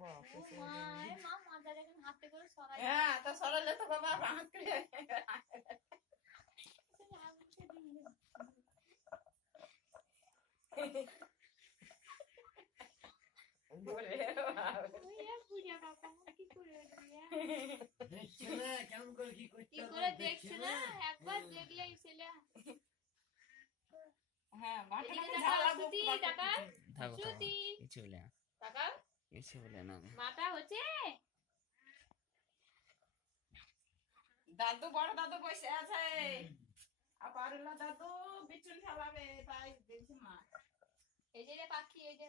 মা মাথা দেখেন হাতে করে সরাই। হ্যাঁ তা সরালে তো বাবা হাত করে দেখছে না একবার দেখলেই ছেলে। হ্যাঁ মাথা হচ্ছে দাদু বড় দাদু বসে আছে আবার দাদু বিচুন খেলাবে তাই দেখছি মা। এই যে পাখি এই যে